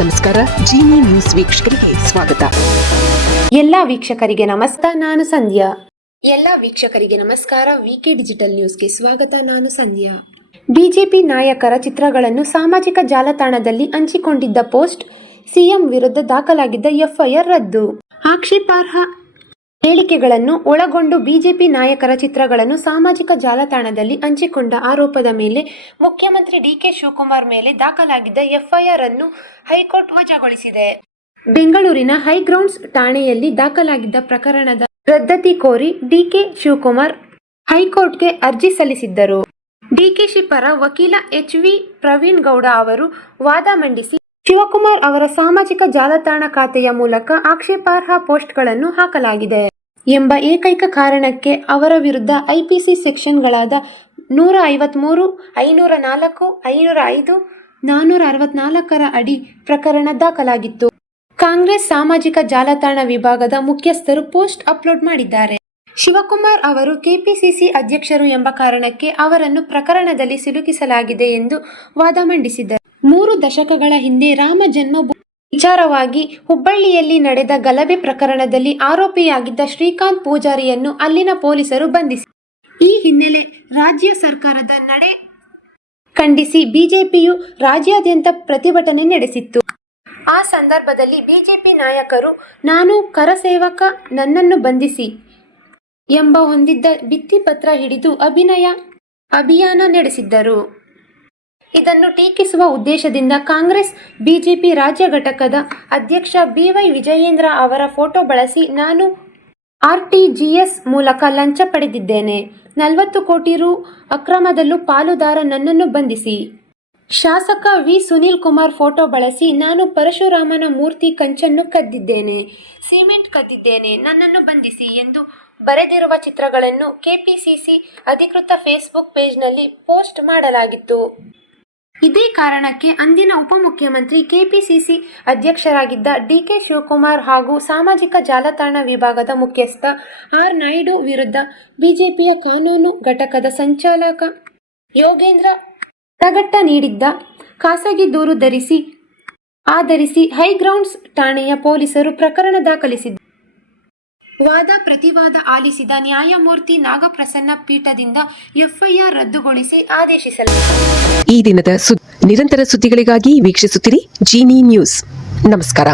ನಮಸ್ಕಾರ. ಜೀನಿ ನ್ಯೂಸ್ ವೀಕ್ಷಕರಿಗೆ ಸ್ವಾಗತ. ಎಲ್ಲ ವೀಕ್ಷಕರಿಗೆ ನಮಸ್ಕಾರ, ನಾನು ಸಂಧ್ಯಾ. ಎಲ್ಲ ವೀಕ್ಷಕರಿಗೆ ನಮಸ್ಕಾರ. ವಿಕೆ ಡಿಜಿಟಲ್ ನ್ಯೂಸ್ಗೆ ಸ್ವಾಗತ. ನಾನು ಸಂಧ್ಯಾ. ಬಿಜೆಪಿ ನಾಯಕರ ಚಿತ್ರಗಳನ್ನು ಸಾಮಾಜಿಕ ಜಾಲತಾಣದಲ್ಲಿ ಹಂಚಿಕೊಂಡಿದ್ದ ಪೋಸ್ಟ್, ಸಿಎಂ ವಿರುದ್ಧ ದಾಖಲಾಗಿದ್ದ ಎಫ್ಐಆರ್ ರದ್ದು. ಆಕ್ಷೇಪಾರ್ಹ ಹೇಳಿಕೆಗಳನ್ನು ಒಳಗೊಂಡು ಬಿಜೆಪಿ ನಾಯಕರ ಚಿತ್ರಗಳನ್ನು ಸಾಮಾಜಿಕ ಜಾಲತಾಣದಲ್ಲಿ ಹಂಚಿಕೊಂಡ ಆರೋಪದ ಮೇಲೆ ಮುಖ್ಯಮಂತ್ರಿ ಡಿಕೆ ಶಿವಕುಮಾರ್ ಮೇಲೆ ದಾಖಲಾಗಿದ್ದ ಎಫ್ಐಆರ್ ಅನ್ನು ಹೈಕೋರ್ಟ್ ವಜಾಗೊಳಿಸಿದೆ. ಬೆಂಗಳೂರಿನ ಹೈಗ್ರೌಂಡ್ಸ್ ಠಾಣೆಯಲ್ಲಿ ದಾಖಲಾಗಿದ್ದ ಪ್ರಕರಣದ ರದ್ದತಿ ಕೋರಿ ಡಿಕೆ ಶಿವಕುಮಾರ್ ಹೈಕೋರ್ಟ್ಗೆ ಅರ್ಜಿ ಸಲ್ಲಿಸಿದ್ದರು. ಡಿಕೆಶಿ ಪರ ವಕೀಲ ಎಚ್.ವಿ. ಪ್ರವೀಣ್ ಗೌಡ ಅವರು ವಾದ ಮಂಡಿಸಿ, ಶಿವಕುಮಾರ್ ಅವರ ಸಾಮಾಜಿಕ ಜಾಲತಾಣ ಖಾತೆಯ ಮೂಲಕ ಆಕ್ಷೇಪಾರ್ಹ ಪೋಸ್ಟ್ಗಳನ್ನು ಹಾಕಲಾಗಿದೆ ಎಂಬ ಏಕೈಕ ಕಾರಣಕ್ಕೆ ಅವರ ವಿರುದ್ಧ ಐಪಿಸಿ ಸೆಕ್ಷನ್ಗಳಾದ 153, 504, 505, 464 ಅಡಿ ಪ್ರಕರಣ ದಾಖಲಾಗಿತ್ತು. ಕಾಂಗ್ರೆಸ್ ಸಾಮಾಜಿಕ ಜಾಲತಾಣ ವಿಭಾಗದ ಮುಖ್ಯಸ್ಥರು ಪೋಸ್ಟ್ ಅಪ್ಲೋಡ್ ಮಾಡಿದ್ದಾರೆ. ಶಿವಕುಮಾರ್ ಅವರು ಕೆಪಿಸಿಸಿ ಅಧ್ಯಕ್ಷರು ಎಂಬ ಕಾರಣಕ್ಕೆ ಅವರನ್ನು ಪ್ರಕರಣದಲ್ಲಿ ಸಿಲುಕಿಸಲಾಗಿದೆ ಎಂದು ವಾದ ಮಂಡಿಸಿದರು. 3 ದಶಕಗಳ ಹಿಂದೆ ರಾಮ ಜನ್ಮಭೂಮಿ ವಿಚಾರವಾಗಿ ಹುಬ್ಬಳ್ಳಿಯಲ್ಲಿ ನಡೆದ ಗಲಭೆ ಪ್ರಕರಣದಲ್ಲಿ ಆರೋಪಿಯಾಗಿದ್ದ ಶ್ರೀಕಾಂತ್ ಪೂಜಾರಿಯನ್ನು ಅಲ್ಲಿನ ಪೊಲೀಸರು ಬಂಧಿಸಿ, ಈ ಹಿನ್ನೆಲೆ ರಾಜ್ಯ ಸರ್ಕಾರದ ನಡೆ ಖಂಡಿಸಿ ಬಿಜೆಪಿಯು ರಾಜ್ಯಾದ್ಯಂತ ಪ್ರತಿಭಟನೆ ನಡೆಸಿತ್ತು. ಆ ಸಂದರ್ಭದಲ್ಲಿ ಬಿಜೆಪಿ ನಾಯಕರು "ನಾನು ಕರಸೇವಕ, ನನ್ನನ್ನು ಬಂಧಿಸಿ" ಎಂಬ ಹೊಂದಿದ್ದ ಭಿತ್ತಿಪತ್ರ ಹಿಡಿದು ಅಭಿಯಾನ ನಡೆಸಿದ್ದರು. ಇದನ್ನು ಟೀಕಿಸುವ ಉದ್ದೇಶದಿಂದ ಕಾಂಗ್ರೆಸ್ ಬಿಜೆಪಿ ರಾಜ್ಯ ಘಟಕದ ಅಧ್ಯಕ್ಷ ಬಿ.ವೈ. ವಿಜಯೇಂದ್ರ ಅವರ ಫೋಟೋ ಬಳಸಿ, "ನಾನು ಆರ್ಟಿಜಿಎಸ್ ಮೂಲಕ ಲಂಚ ಪಡೆದಿದ್ದೇನೆ, 40 ಕೋಟಿ ರು ಅಕ್ರಮದಲ್ಲೂ ಪಾಲುದಾರ, ನನ್ನನ್ನು ಬಂಧಿಸಿ". ಶಾಸಕ ವಿ. ಸುನೀಲ್ ಕುಮಾರ್ ಫೋಟೋ ಬಳಸಿ, "ನಾನು ಪರಶುರಾಮನ ಮೂರ್ತಿ ಕಂಚನ್ನು ಕದ್ದಿದ್ದೇನೆ, ಸಿಮೆಂಟ್ ಕದ್ದಿದ್ದೇನೆ, ನನ್ನನ್ನು ಬಂಧಿಸಿ" ಎಂದು ಬರೆದಿರುವ ಚಿತ್ರಗಳನ್ನು ಕೆಪಿಸಿಸಿ ಅಧಿಕೃತ ಫೇಸ್ಬುಕ್ ಪೇಜ್ನಲ್ಲಿ ಪೋಸ್ಟ್ ಮಾಡಲಾಗಿತ್ತು. ಇದೇ ಕಾರಣಕ್ಕೆ ಅಂದಿನ ಉಪಮುಖ್ಯಮಂತ್ರಿ, ಕೆಪಿಸಿಸಿ ಅಧ್ಯಕ್ಷರಾಗಿದ್ದ ಡಿಕೆ ಶಿವಕುಮಾರ್ ಹಾಗೂ ಸಾಮಾಜಿಕ ಜಾಲತಾಣ ವಿಭಾಗದ ಮುಖ್ಯಸ್ಥ ಆರ್. ನಾಯ್ಡು ವಿರುದ್ಧ ಬಿಜೆಪಿಯ ಕಾನೂನು ಘಟಕದ ಸಂಚಾಲಕ ಯೋಗೇಂದ್ರ ತಡಗಟ್ಟ ನೀಡಿದ್ದ ಖಾಸಗಿ ದೂರು ಆಧರಿಸಿ ಹೈಗ್ರೌಂಡ್ಸ್ ಠಾಣೆಯ ಪೊಲೀಸರು ಪ್ರಕರಣ ದಾಖಲಿಸಿದ್ದರು. ವಾದ ಪ್ರತಿವಾದ ಆಲಿಸಿದ ನ್ಯಾಯಮೂರ್ತಿ ನಾಗಪ್ರಸನ್ನ ಪೀಠದಿಂದ ಎಫ್ಐಆರ್ ರದ್ದುಗೊಳಿಸಿ ಆದೇಶಿಸಲಾಗಿದೆ. ಈ ದಿನದ ನಿರಂತರ ಸುದ್ದಿಗಳಿಗಾಗಿ ವೀಕ್ಷಿಸುತ್ತಿರಿ ಜೀನಿ ನ್ಯೂಸ್. ನಮಸ್ಕಾರ.